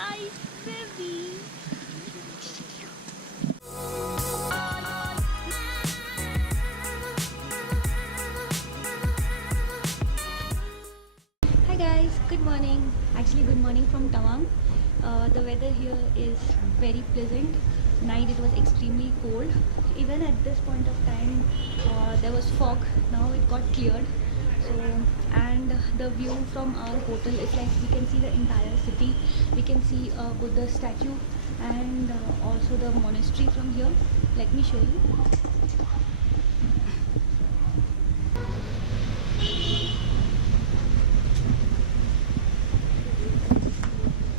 Ice baby. Hi guys, good morning. Actually, good morning from Tawang. The weather here is very pleasant. Night it was extremely cold. Even at this point of time, there was fog. Now it got cleared. So, and the view from our hotel is like we can see the entire city. We can see Buddha statue and also the monastery from here. Let me show you.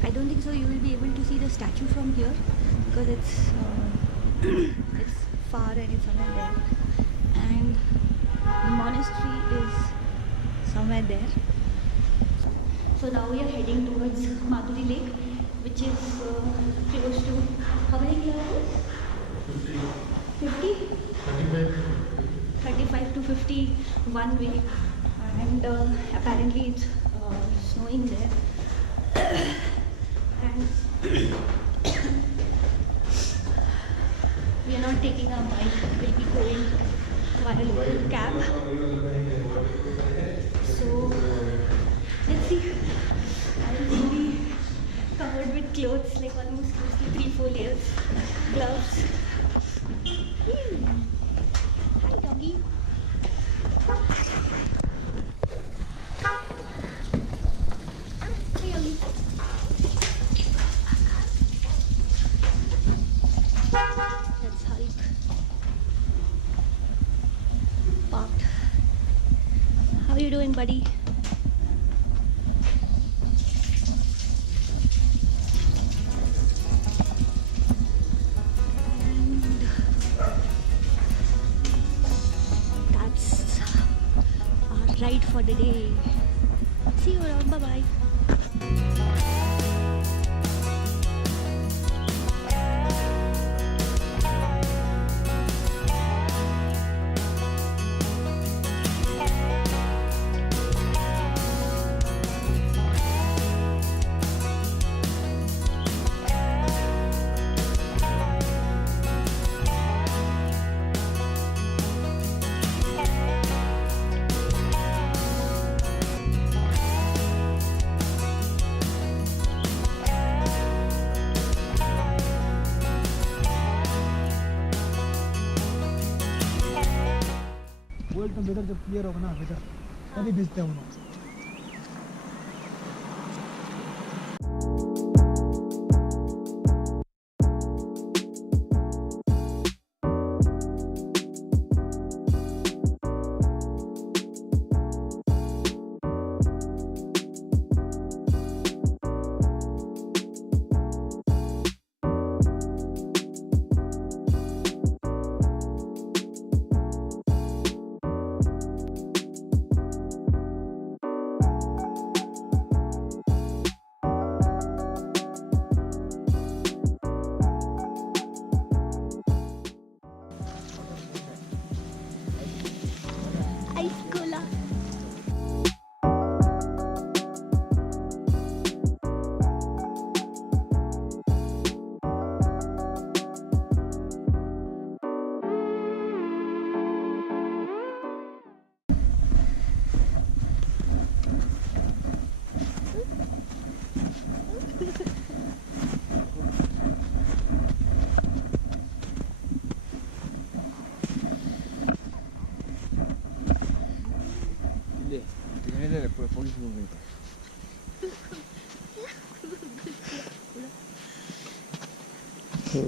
I don't think so you will be able to see the statue from here because it's it's far and it's somewhere there, and the monastery is somewhere there. So now we are heading towards Madhuri Lake, which is close to how many kilometers? 50? 35 to 50 one way, and apparently it's snowing there. And we are not taking our bike, we'll be going via local cab. So let's see. I will be covered with clothes, like almost close to 3-4 layers. Gloves. Hi doggy. Hi doggy. Let's hike. Parked. How are you doing, buddy? And that's our ride for the day. See you around. Bye bye. वो एकदम weather जब clear होगा ना weather तभी भेजते हैं उन्होंने। Ice cola.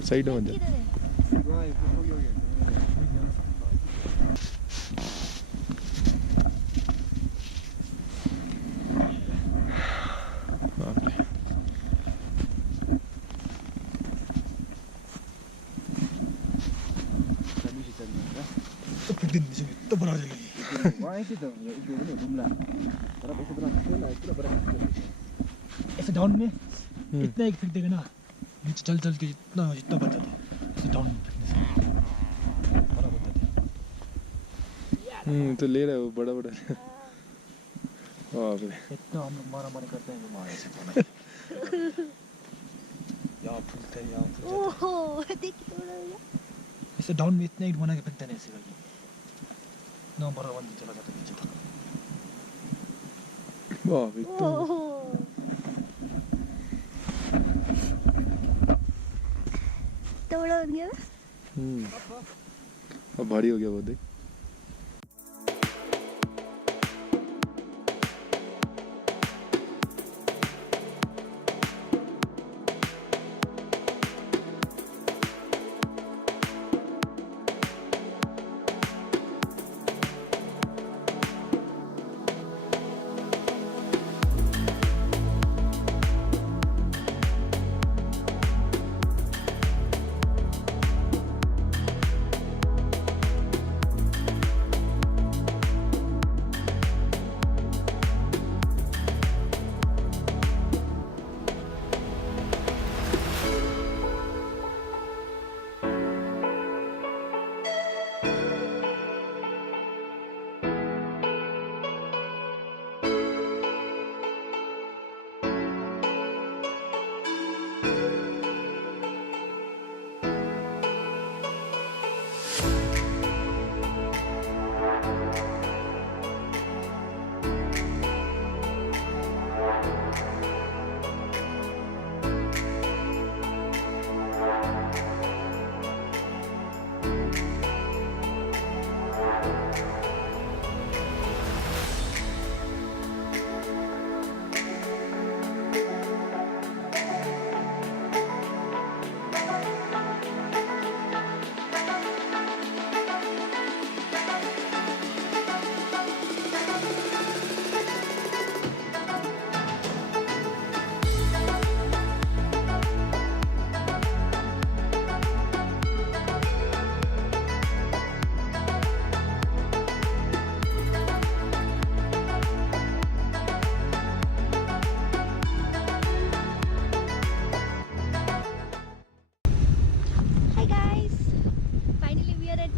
Side में जा। तो फिर दिन से तो बना जाएगी। वहाँ से तो ये जो घूमला, बड़ा पैसा बना खोला है पूरा बड़ा। ऐसे डाउन में इतना एक फेंक देगा ना, नीचे चल चल के इतना इतना बच जाता है। ऐसे डाउन में फेंकने से बड़ा बच जाता है। तो ले रहा है वो बड़ा बड़ा। वाह बे। इतना हम लोग मारा मारी करते हैं जो मारे से। यहाँ फुल्छ यहाँ फुल्छ ओहो देखि एउटा यसो डाउन में इतना ईट बना के फेंकते हैं ऐसे करके ना बड़ा बंद चला जाता पीछे तक वाह एकदम ओहो तो बड़ा बन गया अब भारी हो गया वो देख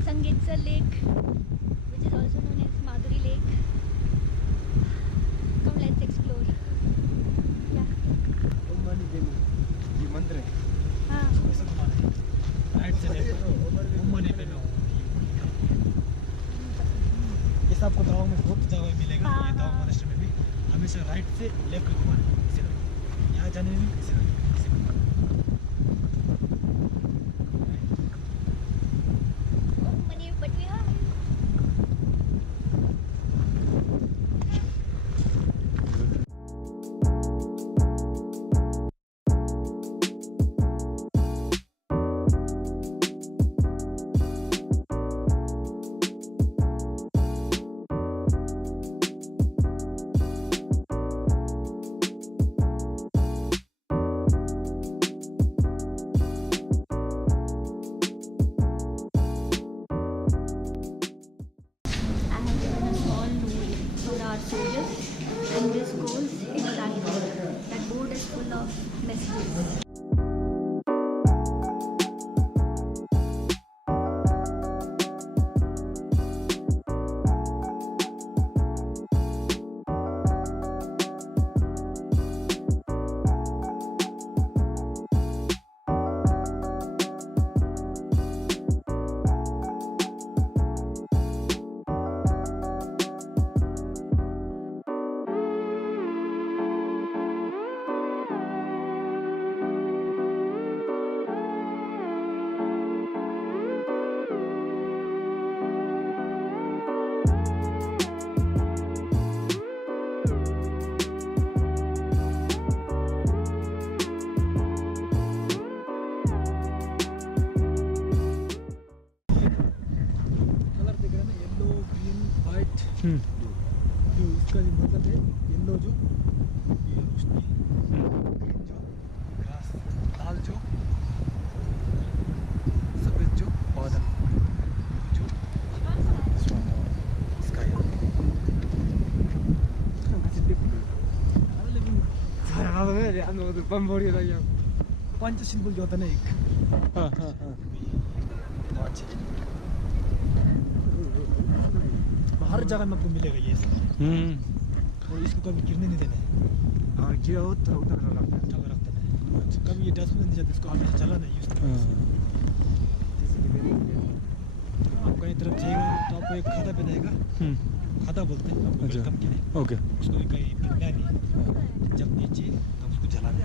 Sangetsar Lake, which is also known as Madhuri Lake. Come, let's explore. Yeah. ये मंत्र है हाँ. ऐसा घुमाना है राइट से लेफ्ट घूमने पे लो ये सब आपको तवांग में बहुत जगह मिलेगा हाँ, ये तवांग हाँ. मोनास्ट्री में भी हमेशा राइट से लेफ्ट घुमाना है इसे यहाँ जाने में भी इसे Money, but we have. Soldiers, and this goes in that board. That board is full of messages. जो इसका जो मतलब है येलो जो ये रोशनी ग्रीन जो घास लाल जो सफेद जो बादल जो स्काई पंच सिंबल जो होता है ना एक हर जगह में आपको मिलेगा ये सब और इसको कभी गिरने नहीं देना है और गिरा हो तो उधर रखते हैं जगह रखते हैं अच्छा, कभी ये डस्टबिन नहीं जाता, इसको हमेशा चलाना यूज करना। आप कहीं तरफ जाएगा तो आपको एक खाता बनाएगा, खाता बोलते हैं आपको, अच्छा। वेलकम के लिए। ओके। उसको भी कहीं गिरना नहीं, जब नीचे तब उसको जलाना है।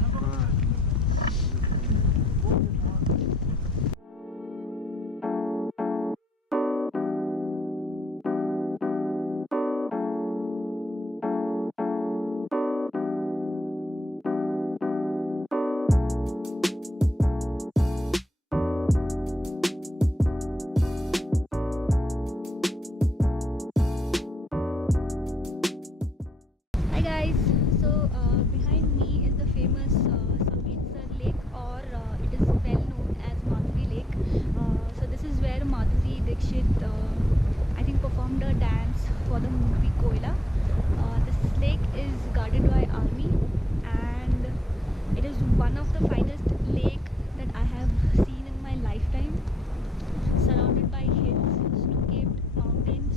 Hi guys, so behind me is the famous Sangetsar Lake, or it is well known as Madhuri Lake. So this is where Madhuri Dixit I think performed a dance for the movie Koila. This lake is guarded by army, and it is one of the finest lake that I have seen in my lifetime, surrounded by hills, snow-capped mountains,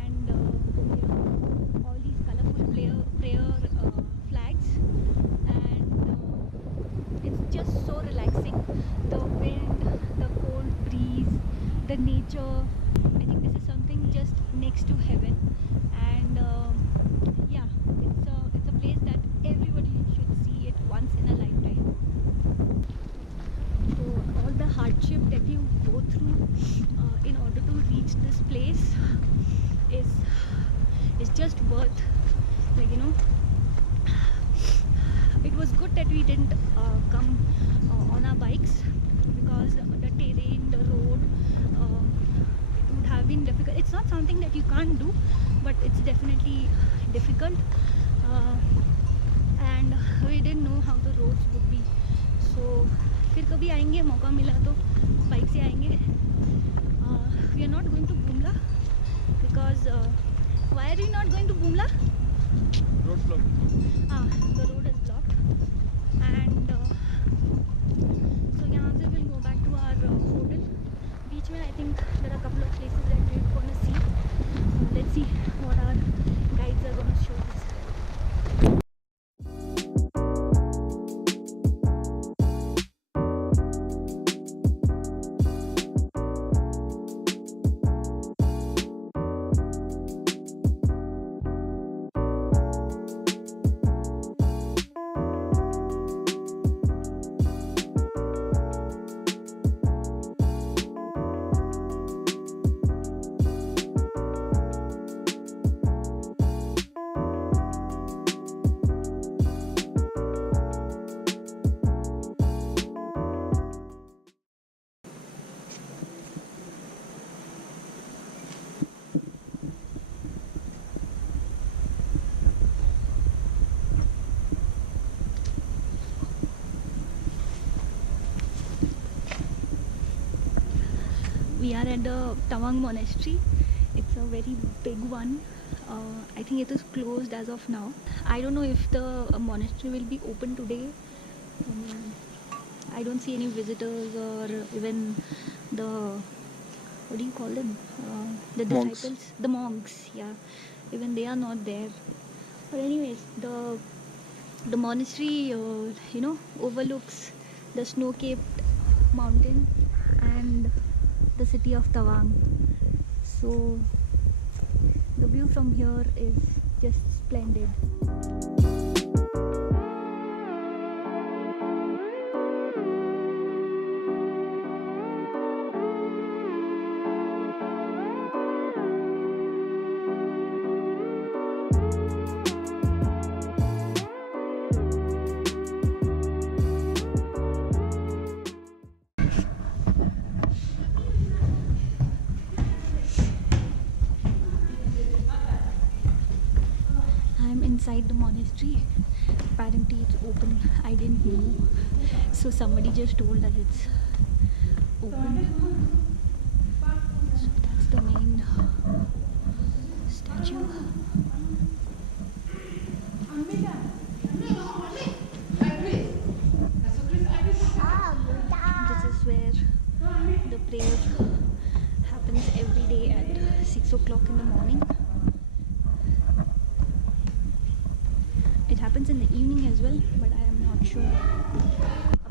and all these colorful prayer flags, and it's just so relaxing. The wind, the cold breeze, the nature. I think this is something just next to heaven, and yeah, it's a place that everybody should see it once in a lifetime. So all the hardship that you go through in order to reach this place is just worth, like, you know, it was good that we didn't come on our bikes, because the terrain, the road, it would have been difficult. It's not something that you can't do, but it's definitely difficult, and we didn't know how the roads would be. So फिर कभी आएंगे, मौका मिला तो bike से आएंगे. We are not going to Bumla because why are we not going to Bumla? Road block. The road is blocked, and so यहाँ से we'll go back to our hotel. Beach में I think there are a couple of places that we're gonna see. Let's see what our guides are gonna show us. We are at the TAWANG Monastery. It's a very big one. I think it is closed as of now. I don't know if the monastery will be open today. I don't see any visitors or even the, what do you call them? The Monks. disciples, the monks. Yeah, even they are not there. But anyways, the monastery, you know, overlooks the snow-capped mountain and the city of Tawang. So the view from here is just splendid. Inside the monastery. Apparently it's open. I didn't know, so somebody just told that it's open. So that's the main statue. This is where the prayer happens every day at 6 o'clock in the morning. It happens in the evening as well, but I am not sure.